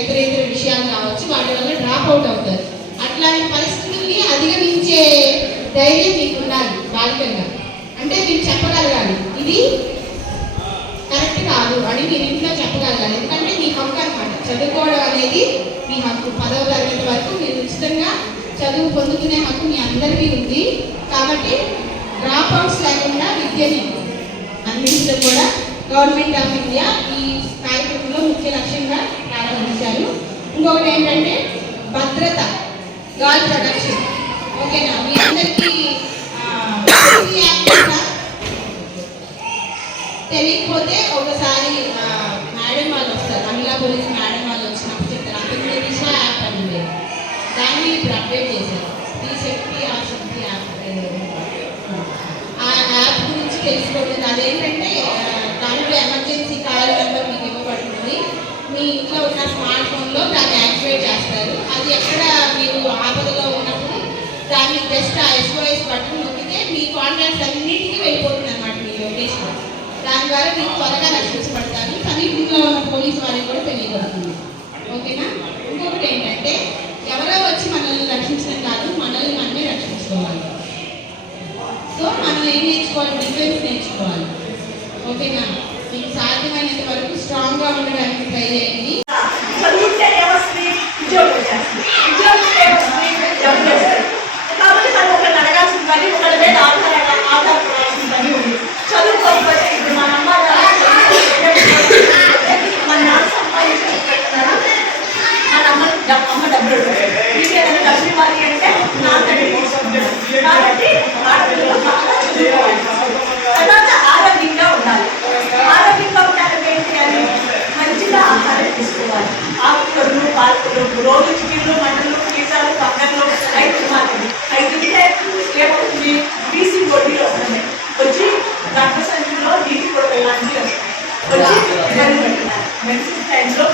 ఇతర విషయాలు కావచ్చు, వాటి వల్ల డ్రాప్ అవుట్ అవుతారు. అట్లాంటి పరిస్థితుల్ని అధిగమించే ధైర్యం మీకు ఉండాలి బాలికంగా. అంటే మీరు చెప్పగలగాలి ఇది కరెక్ట్ కాదు అని మీరు ఇంట్లో చెప్పగలగాలి. ఎందుకంటే మీ హక్కు అనమాట, చదువుకోవడం అనేది మీ హక్కు. 10వ తరగతి వరకు మీరు ఉచితంగా చదువు పొందుకునే హక్కు మీ అందరికీ ఉంది. కాబట్టి డ్రాప్ అవుట్స్ లేకుండా విద్యని అందించడం కూడా గవర్నమెంట్ ఆఫ్ ఇండియా ఈ కార్యక్రమంలో ముఖ్య లక్ష్యంగా ప్రారంభించారు. ఇంకొకటి ఏంటంటే భద్రత, గర్ల్ ప్రొటెక్షన్. ఓకేనా? మీ అందరికీ తెలియకపోతే ఒకసారి మేడం వాళ్ళు వస్తారు, మహిళా పోలీస్ మేడం వాళ్ళు వచ్చినప్పుడు చెప్తారు. అప్పుడు దిశ యాప్ అని ఉండేది, దాన్ని ఇప్పుడు అప్డేట్ చేశారు. ఈ శక్తి ఆ శక్తి యాప్, ఆ యాప్ గురించి తెలుసుకోవడం. అదేంటంటే దాంట్లో ఎమర్జెన్సీ కాల్ నెంబర్ మీకు ఇవ్వబడుతుంది. మీ ఇంట్లో ఉన్న స్మార్ట్ ఫోన్లో దాన్ని యాక్టివేట్ చేస్తారు. అది ఎక్కడ మీరు ఆపదలో ఉన్నప్పుడు దాన్ని జస్ట్ ఆ SOS బటన్ నొక్కితే మీ కాంటాక్ట్స్ అన్నింటికి వెళ్ళిపోతుంది అన్నమాట మీ లొకేషన్. దాని ద్వారా మీకు త్వరగా రక్షించబడతారు. సమీపంలో ఉన్న పోలీసు వారికి కూడా తెలియబడుతుంది. ఓకేనా? ఇంకొకటి ఏంటంటే ఎవరో వచ్చి మనల్ని రక్షించడం కాదు, మనల్ని మనమే రక్షించుకోవాలి. సో మనం ఏం నేర్చుకోవాలి? డిఫెన్స్ నేర్చుకోవాలి. ఓకేనా? మీకు సాధ్యమైనంత వరకు స్ట్రాంగ్గా ఉండడానికి ట్రై చేయండి. చదువుకోకపోతే ఇప్పుడు మన అమ్మ డబ్బులు మీకేదైనా లక్ష్మీ వారి అంటే నా తండ్రి తీసుకుంటారు. కాబట్టి తర్వాత ఆరోగ్యంగా ఉండాలి. ఆరోగ్యంగా ఉండాలంటే ఏంటి అని మంచిగా ఆహారం తీసుకోవాలి. ఆకుకూరలు, పాలకూరలు, రోజు చికెన్లు, మటన్లు, పిజ్జాలు, పక్కనలు 5 మాత్రమే. 5 తింటే ఏమవుతుంది? బీసీ బొడ్డీలో వస్తుంది. వచ్చి రక్త సంఖ్యలో నీటి కూడా వెళ్ళడానికి వస్తుంది. వచ్చి మెడిసిన్ టైంలో